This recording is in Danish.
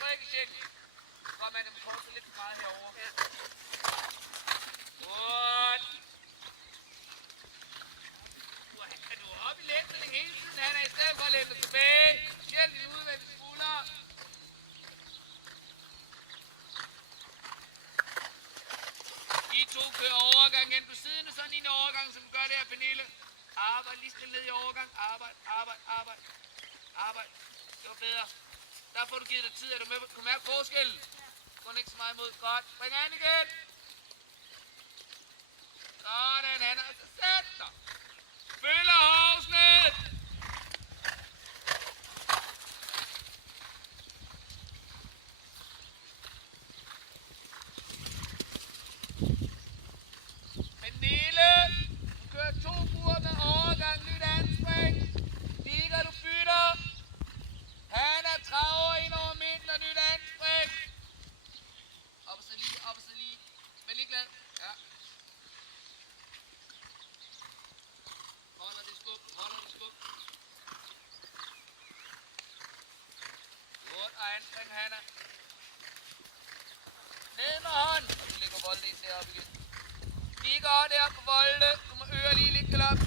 Strækkesjek. Kom med dem korset lidt meget herovre. Ja. Godt. Er du oppe i lænstilling hele tiden? Han er i stedet for at læne dig tilbage. Sjældent din udvendte skulder. I to kører overgang hen på siden af sådan en overgang, som du gør der, Pernille. Arbejd lige stille ned i overgang. Arbejd. Det var bedre. Der får du givet dig tid. Er du med? Kan du mærke forskellen? Gå ikke så meget imod. Godt. Spring an igen. Sådan, Hanna. Så sæt dig. Følger hovsnet. Pernille. Du kører 2 buer med overgang. Nyt anspring. Digger, du bytter. Hanna traver ind over midten og nyt anspring. Op og så lige. Spil lige glad. Ja. Holder det skub. Godt, og anspring, Hanna. Ned med hånd. Og du lægger volde ind deroppe igen. Digger deroppe på volde. Du må øre lige lidt galop.